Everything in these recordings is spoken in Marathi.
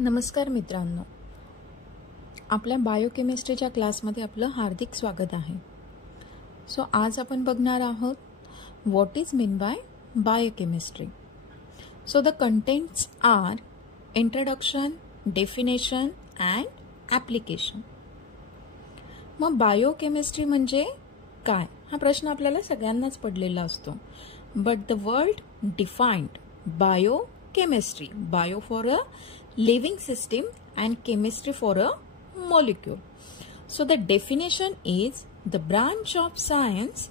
नमस्कार मित्रांनो, आपल्या बायोकेमिस्ट्रीच्या क्लासमध्ये आपलं हार्दिक स्वागत आहे. सो आज आपण बघणार आहोत what is mean by biochemistry. So the contents are introduction, definition and application. मग बायोकेमिस्ट्री म्हणजे काय हा प्रश्न आपल्याला सगळ्यांनाच पडलेला असतो. But the word defined biochemistry, bio for a living system and chemistry for a molecule. So the definition is the branch of science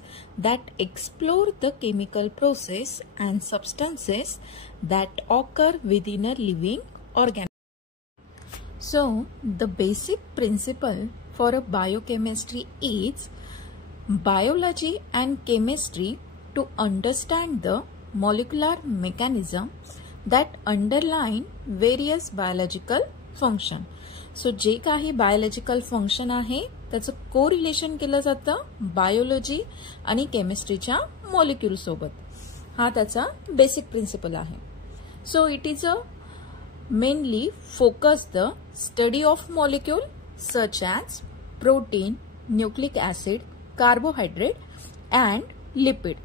that explore the chemical process and substances that occur within a living organism. So the basic principle for a biochemistry is biology and chemistry to understand the molecular mechanism that underline various biological function. So जे काही बायोलॉजिकल फंक्शन आहे त्याचं कोरिलेशन केलं जातं बायोलॉजी आणि केमिस्ट्रीच्या मॉलिक्यूल सोबत. हा त्याचा बेसिक प्रिन्सिपल आहे. So it is a mainly focus the study of molecule such as protein, nucleic acid, carbohydrate and lipid.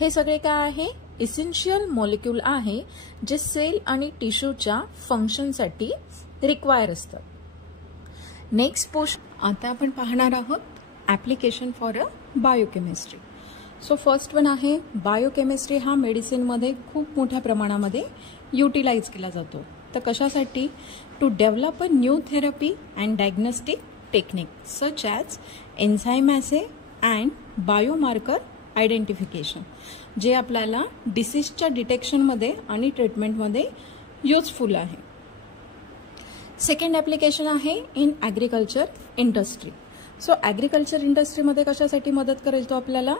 हे सगळे काय आहे? इसेन्शियल मॉलिक्यूल आहे जे सेल आणि टिश्यूच्या फंक्शनसाठी रिक्वायर असतात. नेक्स्ट पोर्शन आता आपण पाहणार आहोत application for a biochemistry. So first one आहे बायोकेमिस्ट्री. हा मेडिसिनमध्ये खूप मोठ्या प्रमाणामध्ये युटिलाइज केला जातो. तर कशासाठी? To develop a new therapy and diagnostic technique such as enzyme assay and biomarker identification, जे आपल्याला डिसीजच्या डिटेक्शनमध्ये आणि ट्रीटमेंटमध्ये युजफुल आहे. सेकंड ॲप्लिकेशन आहे in agriculture industry. So agriculture इंडस्ट्रीमध्ये कशासाठी मदत करेल तो आपल्याला?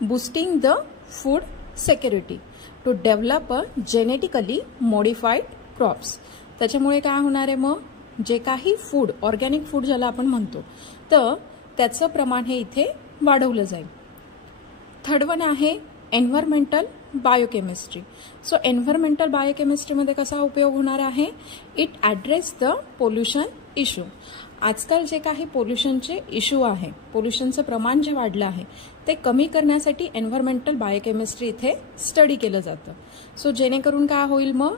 Boosting the food security to develop a genetically modified crops. त्याच्यामुळे काय होणार आहे? मग जे काही फूड, ऑर्गॅनिक फूड ज्याला आपण म्हणतो, तर त्याचं प्रमाण हे इथे वाढवलं जाईल. थर्ड वन आहे एन्व्हायरमेंटल बायोकेमिस्ट्री. सो एन्व्हायरमेंटल बायोकेमिस्ट्रीमध्ये कसा उपयोग होणार आहे? It address the pollution issue. आजकाल जे काही पोल्युशनचे इश्यू आहे, पोल्युशनचं प्रमाण जे वाढलं आहे ते कमी करण्यासाठी एन्व्हायरमेंटल बायोकेमिस्ट्री इथे स्टडी केलं जातं. सो जेणेकरून काय होईल? मग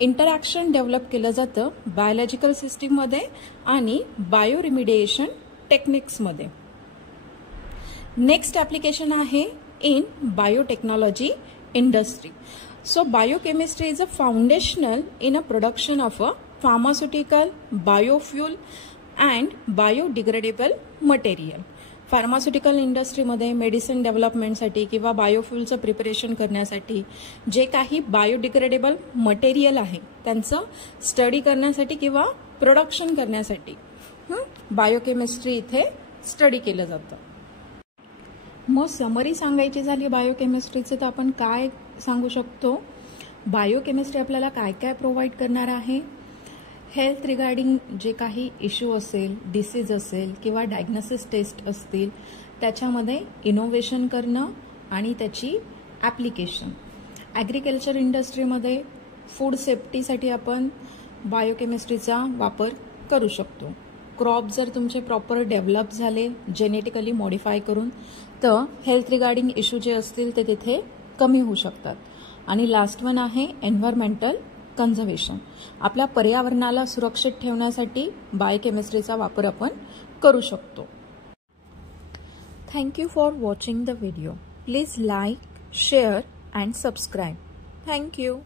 इंटरॅक्शन डेव्हलप केलं जातं बायोलॉजिकल सिस्टीममध्ये आणि बायोरिमिडिएशन टेक्निक्समध्ये. नेक्स्ट ॲप्लिकेशन आहे in biotechnology industry. So biochemistry is a foundational in a production of a pharmaceutical, biofuel and biodegradable material. Pharmaceutical इंडस्ट्रीमध्ये मेडिसिन डेव्हलपमेंटसाठी किंवा बायोफ्युलचं प्रिपरेशन करण्यासाठी जे काही बायोडिग्रेडेबल मटेरियल आहे त्यांचं स्टडी करण्यासाठी किंवा प्रोडक्शन करण्यासाठी बायोकेमिस्ट्री इथे स्टडी केलं जातं. मग समरी सांगायची झाली बायोकेमिस्ट्रीचे तर आपण काय सांगू शकतो? बायोकेमिस्ट्री आपल्याला काय काय प्रोव्हाइड करणार आहे? हेल्थ रिगार्डिंग जे काही इश्यू असेल, डिसीज असेल किंवा डायग्नोसिस टेस्ट असतील त्याच्यामध्ये इनोव्हेशन करणं आणि त्याची ॲप्लिकेशन. ॲग्रिकल्चर इंडस्ट्रीमध्ये फूड सेफ्टीसाठी आपण बायोकेमिस्ट्रीचा वापर करू शकतो. क्रॉप जर तुमचे प्रॉपर डेव्हलप झाले जेनेटिकली मॉडिफाय करून तर हेल्थ रिगार्डिंग इश्यू जे असतील ते तिथे कमी होऊ शकतात. आणि लास्ट वन आहे एन्व्हायरमेंटल कन्झर्वेशन. आपल्या पर्यावरणाला सुरक्षित ठेवण्यासाठी बायोकेमिस्ट्रीचा वापर आपण करू शकतो. Thank you for watching the video. Please like, share and subscribe. Thank you.